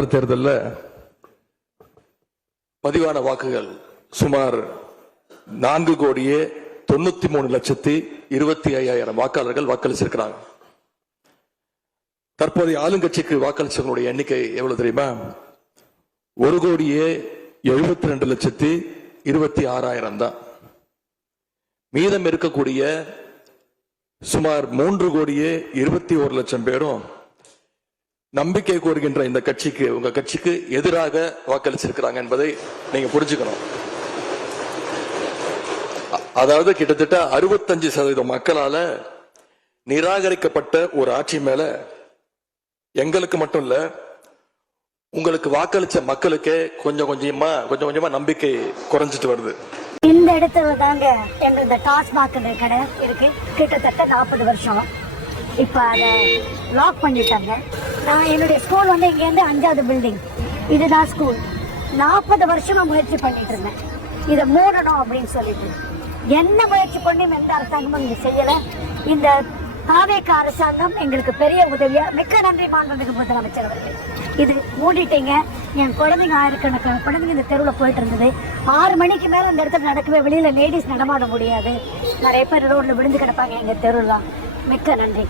தேர்தலில் பதிவான வாக்குகள் சுமார் 4,93,25,000 வாக்காளர்கள் வாக்களிச்சிருக்கிறாங்க. தற்போதைய ஆளுங்கட்சிக்கு வாக்களிச்சவங்களுடைய எண்ணிக்கை எவ்வளவு தெரியுமா? 1,72,26,000 தான். மீதம் இருக்கக்கூடிய சுமார் 3,21,00,000 பேரும் நம்பிக்கை கோருகின்ற இந்த கட்சிக்கு, உங்க கட்சிக்கு எதிராக வாக்களிச்சிருக்கிறாங்க என்பதை நீங்க புரிஞ்சுக்கணும். அதாவது கிட்டத்தட்ட 65% மக்களால நிராகரிக்கப்பட்ட ஒரு ஆட்சி மேல எங்களுக்கு மட்டும் இல்ல, உங்களுக்கு வாக்களிச்ச மக்களுக்கே கொஞ்சம் கொஞ்சமா நம்பிக்கை குறைஞ்சிட்டு வருது. இந்த இடத்துல தாங்க எங்க டாஸ்மாக் கடை இருக்கு. கிட்டத்தட்ட 40 வருஷம். இப்ப அதை லாக் பண்ணிட்டாங்க. நான் என்னுடைய ஸ்கூல் இங்க இருந்து 5வது பில்டிங், இதுதான் ஸ்கூல். 40 வருஷமா முயற்சி பண்ணிட்டு இருந்தேன் இதை மூடணும் அப்படின்னு சொல்லிட்டு. என்ன முயற்சி பண்ணி எந்த அரசாங்கமும் இங்க செய்யல. இந்த தாவேக அரசாங்கம் எங்களுக்கு பெரிய உதவியா, மிக்க நன்றி மாண்புமிகு முதலமைச்சர் அவர்கள். இது மூடிட்டீங்க. என் குழந்தைங்க ஆயிரக்கணக்கான குழந்தைங்க இந்த தெருவில் போயிட்டு இருந்தது. 6 மணிக்கு மேல அந்த இடத்துல நடக்கவே, வெளியில லேடிஸ் நடமாட முடியாது. நிறைய பேர் ரோட்ல விழுந்து கிடப்பாங்க எங்க தெருலாம். மிக்க நன்றி.